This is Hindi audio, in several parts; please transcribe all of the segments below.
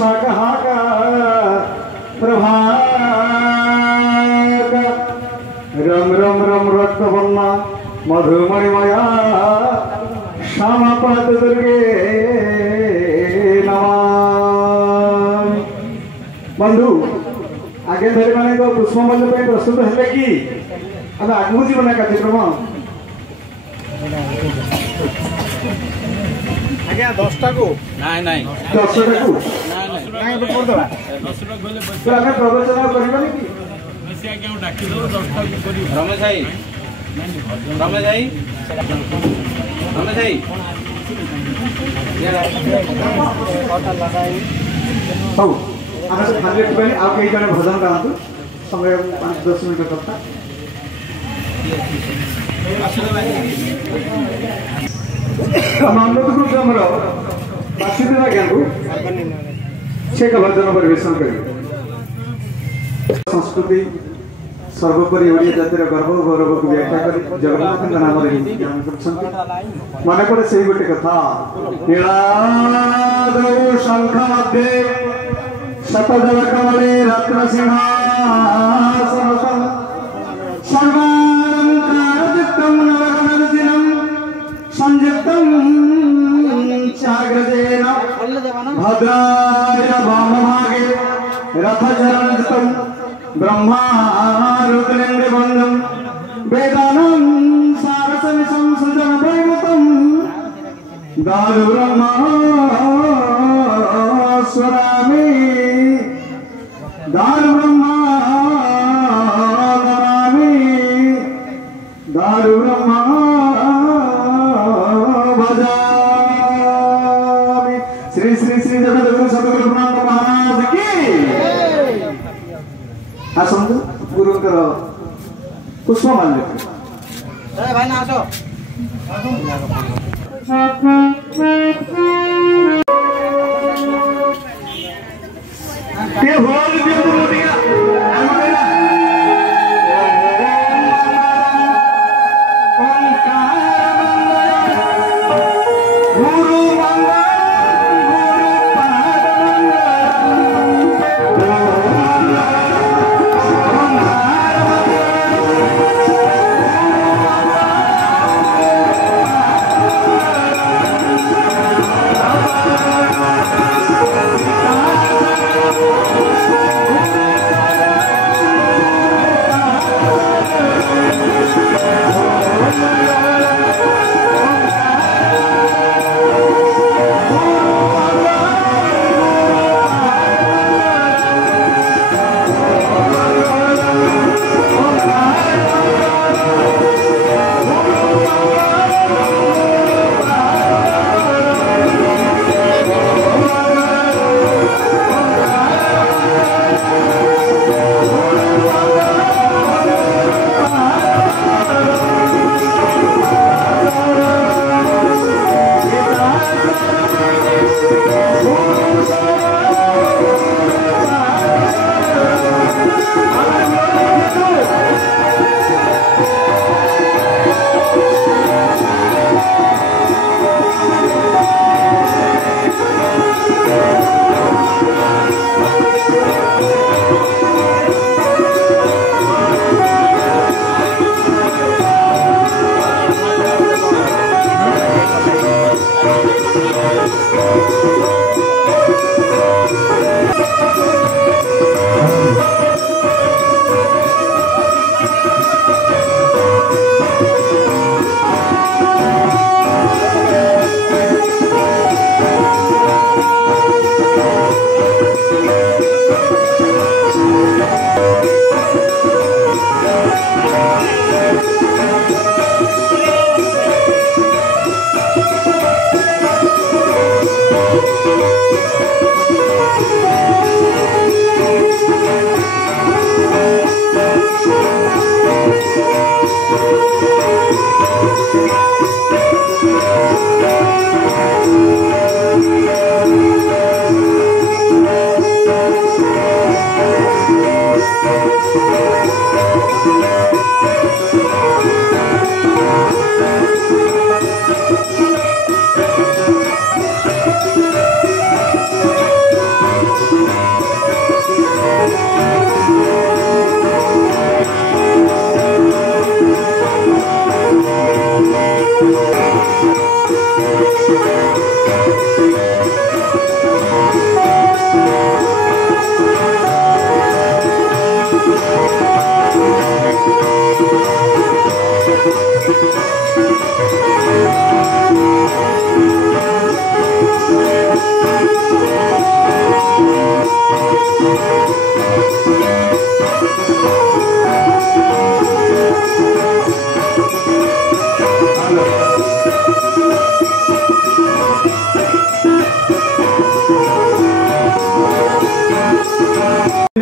शाखहाक प्रभाग रम रम रम रक्तवर्णा मधुमणिमया श्यामापात दुर्गे नमामि। बंधु आगे धरी माने तो पुष्पमाल्य प्रस्तुत है कि अब आगू जीवन कार्यक्रम आज्ञा 10टा को नाई नाई 10टा को नाई बोल दो 10टा बोले तो आगे प्रवचन करबा कि बस आज्ञा डाकी दो 10टा को करी रमेश भाई रमेश भाई रमेश भाई कोटा लगाई हो आमे से खाली पहले आप कई जने भजन गातु समय 5-10 मिनट करता मानव ग्रुप हमरो बासीदेव आज्ञा को छेक भजन परिवेशन करी संस्कृति सर्वोपरि ओडिया जातिर गर्व गौरव को व्याख्या करी जगन्नाथ नाम रे ज्ञान करछंती मन पड़े सेही गोटे कथा नीलाद्रौ शंख मध्ये शतजल कमले रत्न सिंहासन सर्वालंकारयुक्तं नवरत्नजिनं संयुक्तं चाग्रजेन भद्राय वामभागे रथचरणयुतं ब्रह्मारुद्रेन्द्रवन्दं वेदानं सारसमिशं सृजनपरिवृतं दारुब्रह्मा स्वरामि दारुब्रह्मा नमामि दारुब्रह्मा भजामि। श्री श्री श्री जगद्गुरु सद्गुरु ब्रह्मानंद महाराज की आसंतु गुरुंकर पुष्पमाल्य भाई ना आसो के होल दियो तो दिया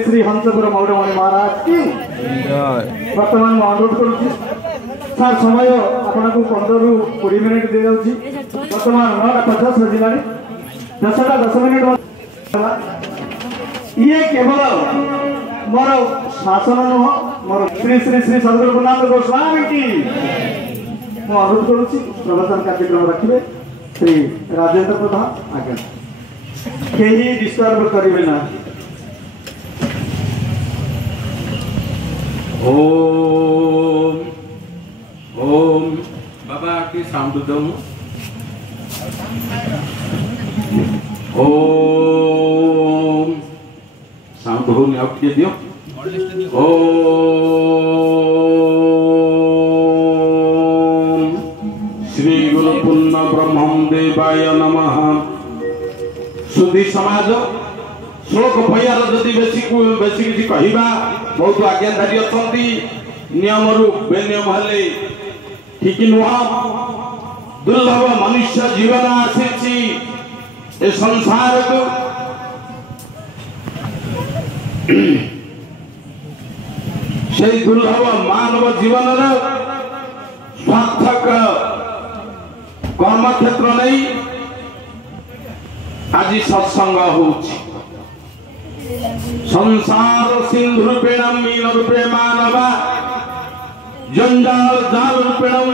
श्री हंसपुर मौडमणि महाराज की वर्तमान में अनुरोध करुच्ची सर समय आपन को 15 रु 20 मिनिट दे जाउची वर्तमान 9:50 बजिलानी 10 मिनिट ये केवल मोर शासन नुह मोर श्री श्री श्री सदगुरु गुरुनाथ गोस्वामी की मैं अनुरोध करुच्ची प्रवचन कार्यक्रम रखिए श्री राजेंद्र प्रधान आज्ञा केही डिस्टर्ब करिवे ना। ओम ओम बाबा की साउंड दो। ओम साउंड हो नहीं आउट दियो। ओम श्री गुरु पुण्य ब्रह्मं देवाय नमः। सुधी समाज शोक भयार जदि बेसी किसी कहवा बहुत आज्ञाधारी अच्छा नियम रु बेनियम हेले ठीक नुह। दुर्लभ मनुष्य जीवन आसी ए संसार को से दुर्लभ मानव जीवन सार्थक कर्म क्षेत्र नहीं आज सत्संग होची। संसार सिंधु रूपेण मीन रूपे मानवा जंजाल जाल रूपेण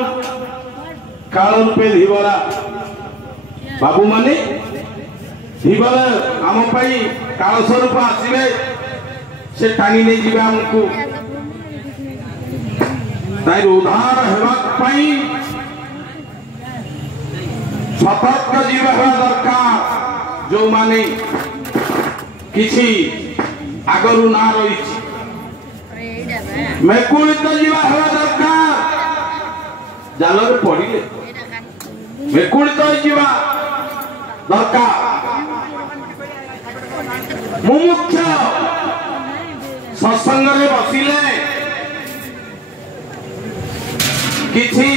काल रूपे धीवरा बाबू माने धीवरा आम पाई काल स्वरूप आसीबे से टाणी नहीं जीवे हमको ताई उद्धार हेबा पाई सतर्क जीव हेबा दरकार। जो माने किसी आगरू ना रही मेकुड़ी तो जीवा हेबा दरकार। जाल में पड़िले मेकुड़ी तो जीवा दरकार। मुमुक्ष सत्संग रे बसिले किसी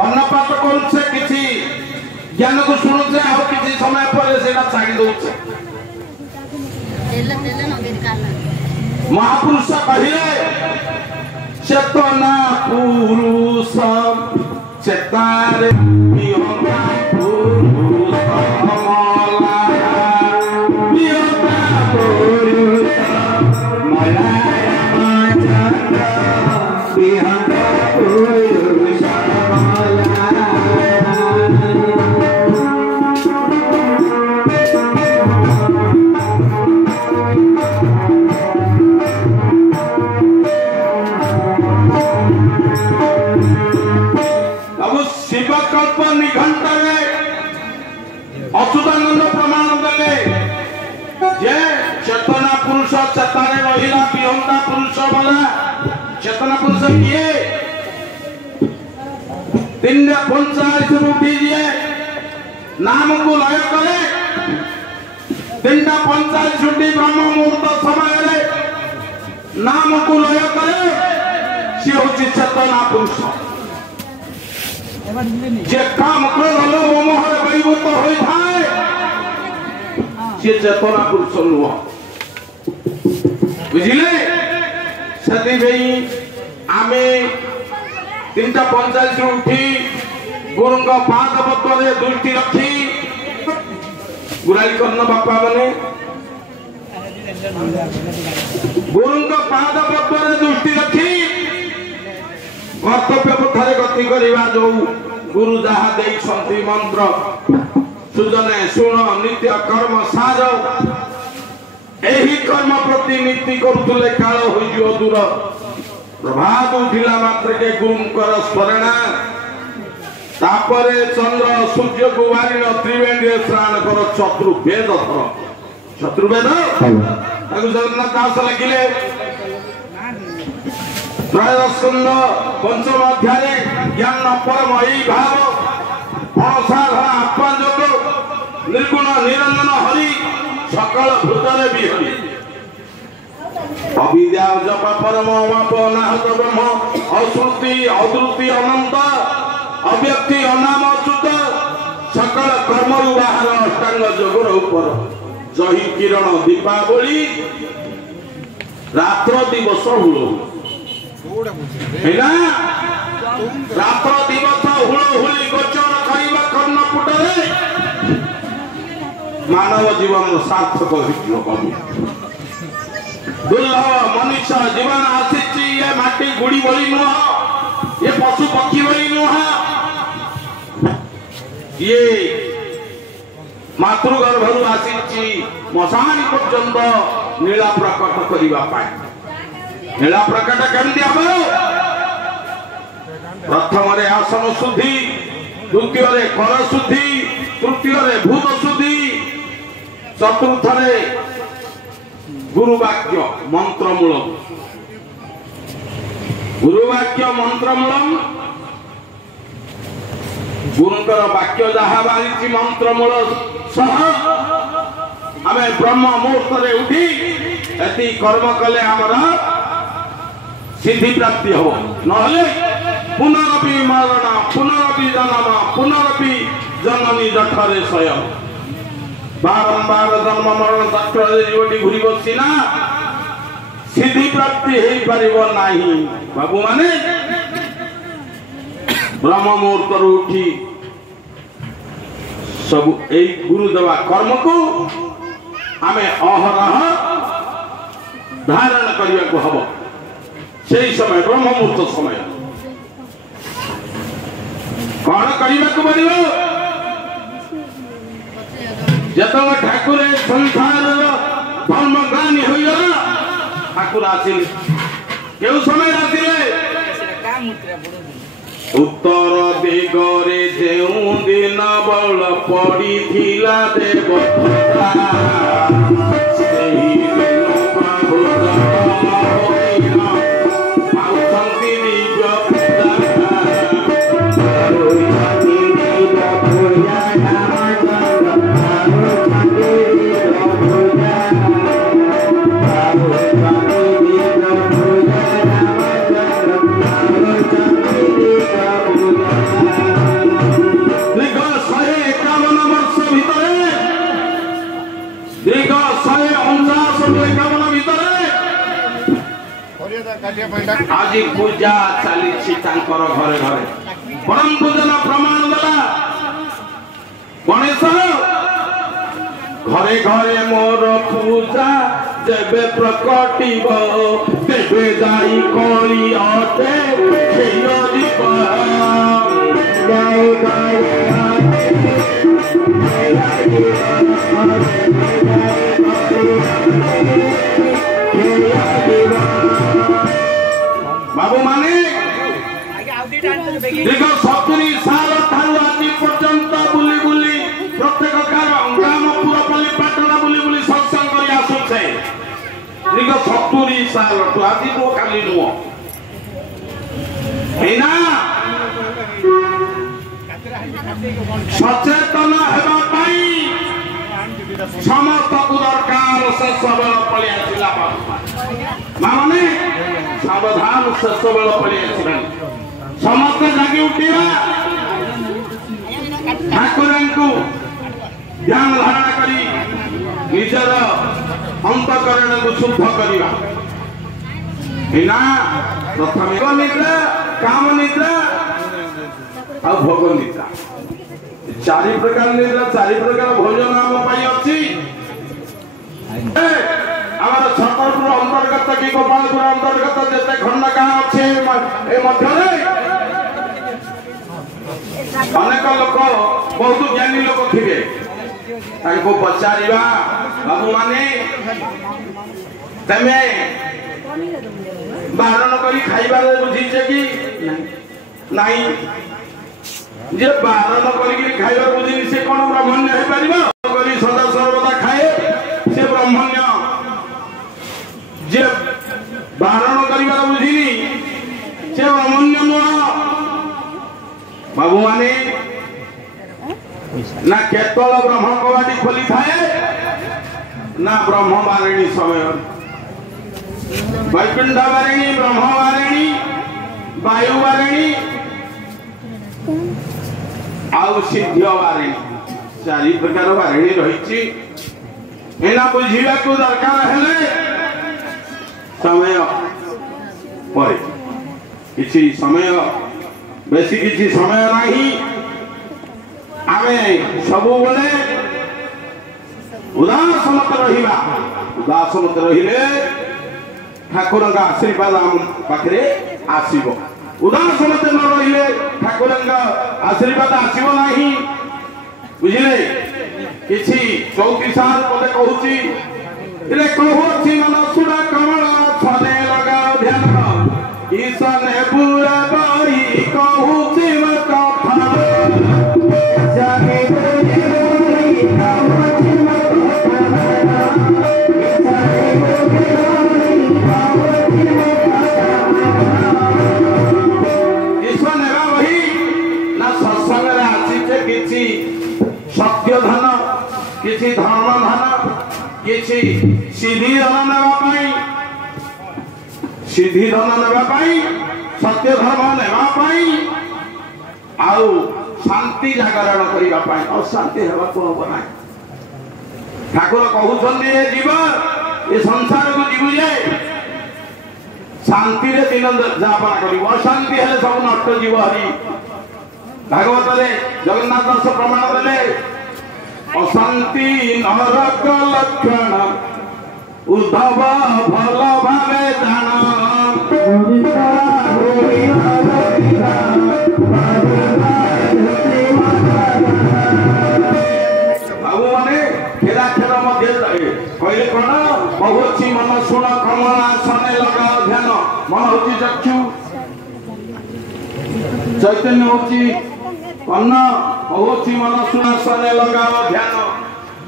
अन्नपात करुचे किसी ज्ञान को शुणुचे आ किसी समय पर सेटा छाड़ी दउचे। महापुरुष कहिले चेतना पुरुष चेतारे विहंगा पुरुष कमला विहंगा पुरुष मलाया चंद्र विहंगा पुरुष कमला। शिवकल्प निघंट अच्युतानंद प्रमाण देले जे चेतना पुरुष चेतारे रहिला विहंगा पुरुष बोला। चेतना पुरुष किए 3:45 उठी दिए नाम को लय करे 3:45 उठी ब्रह्म मुहूर्त समय नाम को लय करे सी होची चेतना पुरुष। जे काम क्रोध लोभ मोह वैभूत होई थाए से चेतना पुरुष नुह बुझिले। सती भाई आमे 3:45 उठी गुरु पाद पद्म दृष्टि रखी गुराई कर्ण बापा माने गुरु पाद पद्म दृष्टि रखी कर्तव्य पथरे गति करिवा जो गुरु जहा देइछन्ति मंत्र सुजने सुण नित्य कर्म सार एही कर्म प्रति नीति करुले काल होइजियो दूर। प्रभात उठिला मात्र के गुरुंकर स्मरण तापरे चंद्र सूर्य को वारी त्रिवेणी स्नान कर चतुर्वेद धर चतुर्वेद जगन्नाथ दास लिखिले त्रयोदश स्कंद पंचम अध्याय ज्ञान परम यही भाव असाधारण आत्मा जोग निर्गुण निरंजन हरि सकल भूतरे भी हरि अविद्या जप परम अनाहत ब्रह्म अश्रुति अद्रुति अनंत अव्यक्ति अनाम अच्युत सकल कर्म बाहर अष्टांग जोगर ऊपर जही किरण दीपावली रात्र दिवस हुल रात्र दिवस हुलहुली गोचर करवा कर्णपुटरे मानव जीवन सार्थक कवि दुर्लभ मनुष्य जीवन आसी ये माटी गुड़ी बोली नुह ये पशु पक्षी बोली नुह ये मातृगर्भरु आसी मशानी पर्यंत नीला प्रकट करने नीला प्रकट केमती हम प्रथम आसन शुद्धि द्वितीय कर शुद्धि तृतीय भूत शुद्धि चतुर्थ गुरुवाक्य मंत्रमूलम गुरुंकर वाक्य जहाँ बाहरी मंत्रमूल सह आम ब्रह्म मुहूर्त उठी एति कर्म कले आमर सिद्धि प्राप्ति हो नहले पुनरपि मरण पुनरपि जन्म पुनरपि जननी जठरे शयन बारंबार जन्म मरण चक्र जीवटी घूरी बसीना सिद्धि प्राप्ति हो पारिबो नाही बाबू माने ब्रह्म मुहूर्त उठी सब एई गुरु देवा कर्म को आमे अहरह धारण करिया को हबो सेई समय ब्रह्म मुहूर्त समय कौन करिया को पड़िबो जतो ठाकुर संसार धर्म ज्ञानी होइला ठाकुर आसिल केउ समय आसिले उत्तर दिगरे जेउ दिन बल पड़ी थिला देवता सेही दिन प्रभु जन्म होइना पाउछंती दिव्य पूजा पाउछंती दिव्य पूजा आज पूजा चली घरे घरे परम पूजन प्रमाण देला गणेश घरे घरे मोर पूजा जेबे प्रकटिब तेबे जाई कली अटे खेल दीप बाबू माने दीर्घ 70 साल ठारू आज पर्यंत बुली बुली प्रत्येक ग्राम पुरपल्ली पाटना बुली बुली सत्संग कर आसुछे दीर्घ 70 साल तो आज तो खाली नुह हेना सचेतन हेबा पाई समस्त को दरकार से सब पले आसिला माने सावधान से सब पले आसिला समस्त जागी उठिया ठाकुर को ध्यान धारणा करी निजर अंतकरण को शुद्ध करिवा बिना प्रथम निद्रा काम निद्रा और भोग निद्रा चारि प्रकार निद्रा चारि प्रकार भोजन आम पाई अछि हमारा छतरपुर अंतर्गत की गोपालपुर अंतर्गत जते खंड गाँ अच्छे ए मध्य अनेक लोक बहुत ज्ञानी लोक थे पचारा बाबू माने तमे बारण करी खाइबार बुझीचे कि नहीं जे बारण करी खाइबा बुझी से कोन ब्राह्मण्य हे परिबा करी सदा सर्वदा खाए से ब्राह्मण्य जे बारण करिबा बुझिनी से ब्राह्मण्य न बाबू माने ना केतल ब्रह्म कवाटी खोली थाए ना ब्रह्म वारिणी समय वैकुंठ वारिणी ब्रह्म वारिणी वायु वारिणी आउ सिद्ध वारिणी चारि प्रकार वारिणी रही एना बुझिबा को दरकार हेले समय पर किछि समय बेसी किछि समय नाही आमे सबु बेले उदास मत रहिबा उदास मत रहिले ठाकुर का आशीर्वाद हम पाखरे आसीबो उदास मत न रहिले ठाकुर का आशीर्वाद आसीबो नाही बुझिले किछि 34 पदे कहूची रे कहूची मन सुडा कमला छने लगा ध्यान ईशने पूरा बही कहूची मत कथा जाने सत्य धन किसी धर्म धन किसी सिद्धि धन नेवाई सिद्धि धन नेवाई सत्य धर्म नेवाई आउ शांति जागरण करिबा पाई अशांति हेबा को हो नाही ठाकुर कहउछन्ती ए जीव ए संसार को जीव जाए शांति रे दिन जापना करिबो अशांति हेले सब नष्ट जीव हरि भागवत रे जगन्नाथ दास प्रमाण देले अशांति नरक लक्षण उद्धव भल भावे जान बाबू माने खेला खेल मध्य कहले कोन बहुची मन सुन कमला सने लगा ध्यान मन होची चक्षु चैतन्य होची अन्न बहुची मन सुना सने लगाओ ध्यान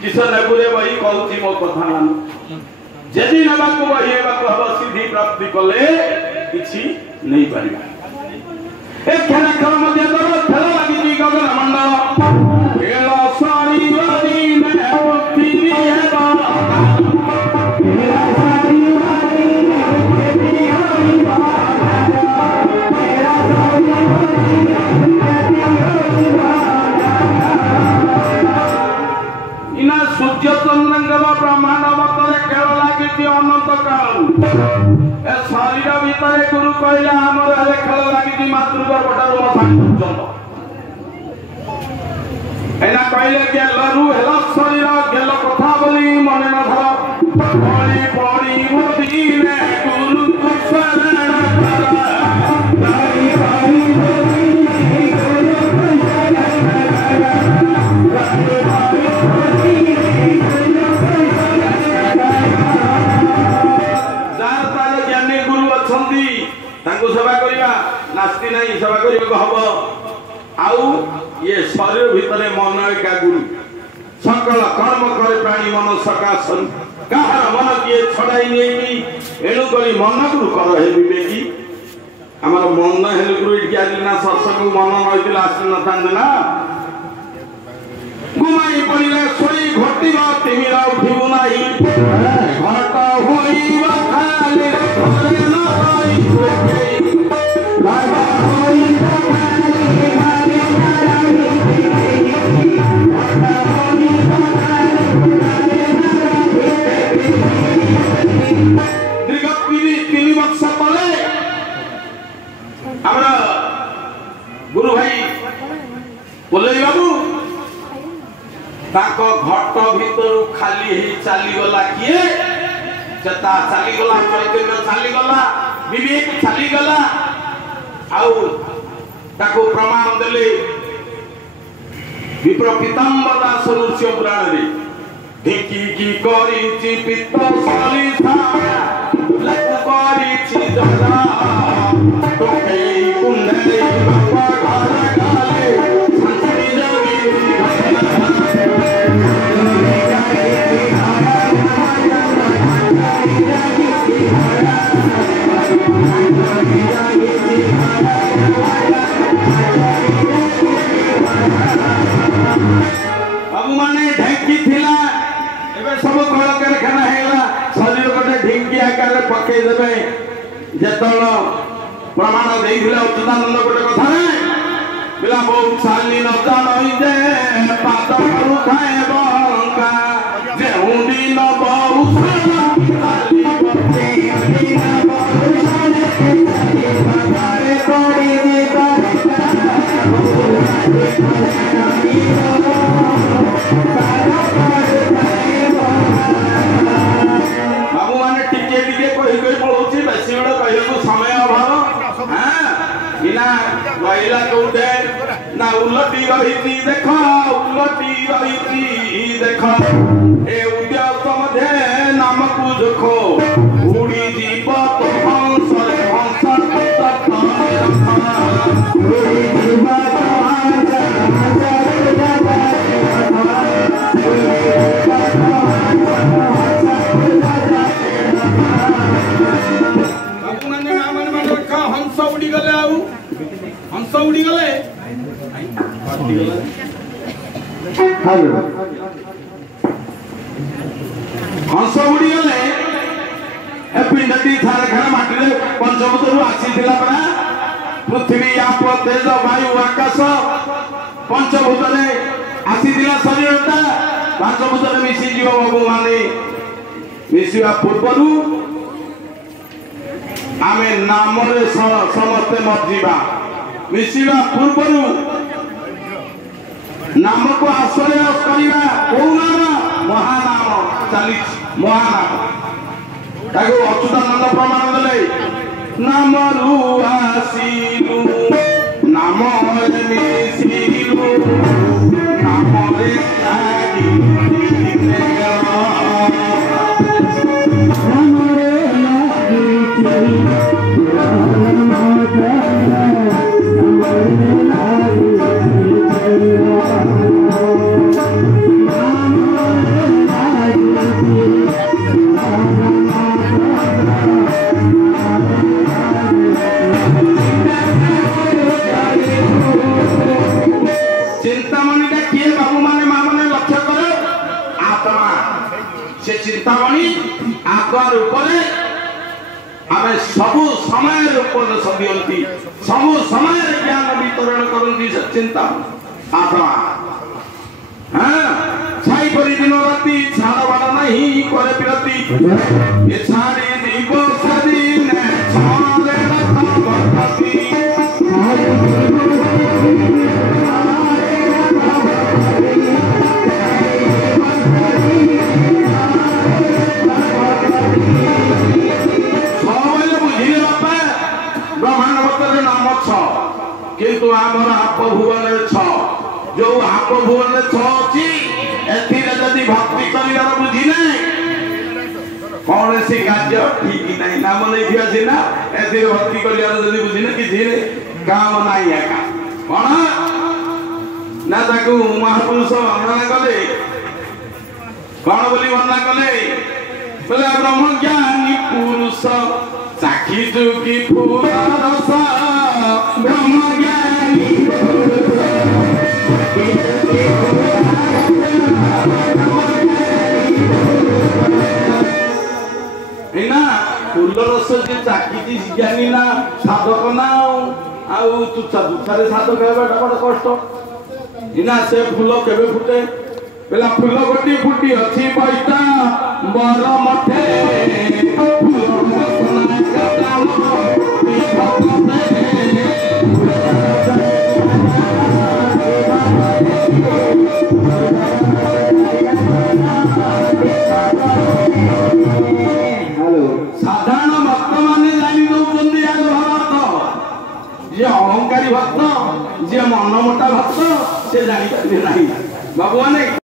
किशन नेबुरे बही कहूची मो कथा मान जदि नबा को बहिबा को हब सिद्धि प्राप्ति कले किछि नहीं परिबा ए खेला खेल मध्य दर खेल लागि जी गगन मंडल खेल सारी वाली में मुक्ति हेबा खेला सारी वाली में मुक्ति हेबा खेला सारी इना सूर्य चंद्रंगला ब्रह्मांड मतरे खेल लागि अनंत काल ए शरीर भीतर गुरु कहला हमर हेले खेल लागि मातृ गर्भटार मथान पर्यंत एना कहले के लरू हेला शरीर गेल कथा बोली मने न धर पड़ी पड़ी मोदी रे गुरु को शरण कर भाई भाई मोदी गुरु को शरण कर सेवा करिया नास्ति नहीं सेवा करिया हब आउ ये शरीर भीतर मन एका गुरु सकल कर्म करे प्राणी मन सकासन कहार मन किए छड़ाई नेकी एणु करी मन गुरु कर हे विवेकी हमर मन हेले गुरु इटिया दिना सत्संग मन नइतिला आसी न थांदे ना गुमाई पड़िले सोई घटिबा तिमिरा उठिबु नाही घट होइबा खाली घरे न पाई लागा होइबा खाली घरे न तीन वर्ष पहले हमरा गुरु भाई बोले बाबू ताको घट भीतर खाली ही चली गला किए जता चली गला चैतन्य चली गला विवेक चली गला आउ ताको प्रमाण देले विप्र पीताम्बर दास ऋषि पुराण रे ढेकी की करी ची पित्त साली छाया लग करी ची जला तोके कुंडली बाबा घर गाले माने ढेंकी थिला एबे सब कल कारखाना हेला शरीर गोटे ढेंकी आकार पकई देबे जेतल प्रमाण देइथिला अच्युतानंद गोटे कथा रे बिला बहुत साली न जानई जे पाद करू खाए बंका जे हुंडी न बहु साली बते हुंडी न बहु साली बारे पड़ी दे बाबू माने टिके टिके कहि पळौची बेसी बड़ कहू समय अभाव हां बिना गइला कोउडे ना उलटी रहिती देखो उलटी रहिती देखो ए उद्यास मध्ये नाम को देखो उड़ी जीव तो हंस हंस तक उड़ी जीव हंस उड़ी गले आउ हंस उड़ी गले हंस उड़ी गले ए पिंडटी झारखंड माटी रे पंचभूतरु आसीथिला परा पृथ्वी आप तेज वायु आकाश पंचभूत रे आसीथिला शरीरटा पंचभूत रे मिसी जीव बाबू माने मिसिया पूर्वरु आमे नाम रे समस्ते मरजीबा मिसिबा पूर्वरु नाम को आश्रय करिबा को नाम महानाम चाली महानाम ताको अच्युतानंद प्रमाण देले नाम रु आसीलु नाम रे मिसिलु नाम रे लागी नाम रे चिंतामणि किए बाबू माने मां माने लक्ष्य करे आत्मा से चिंतामणि आत्मा रूपरे आमे सबु समय रूपरे सदियंती सबु समय ज्ञान वितरण करंती से चिंता आत्मा हां छाई परि दिन राति छाड़ वाला नहीं करे पिरती ये छाड़ी दीपो सदी ने छाड़े रता बरती किंतु आमर आप भुवन जो आप भुवन अच्छी एथिरे जदि भक्ति करिवार बुझी नै कौन से कार्य ठीक नहीं नाम नहीं दिया सिना एथिरे भक्ति करिवार जदि बुझी नै किछि काम नाही एका कोन ना ताकू महापुरुष वर्णना कले कोन बोली वर्णना कले बोले ब्रह्म ज्ञानी पुरुष साखी जुगी फूल रस ब्रह्म ज्ञानी इना फूल रस जे चाकी ज्ञानी ना साधक ना आउ तुच्छा तुच्छारे साधक हेबाटा बड़ कष्ट इना से फूल केबे फुटे बेला फूल गोटी फुटी अछि बैठा बर मठे फूल रसना कटाम भक्ते साधारण भक्त माने जानी दउछन्ती आज भक्त जे अहंकारी भक्त जे मन मोटा भक्त से जानी पारे नाही बाबू माने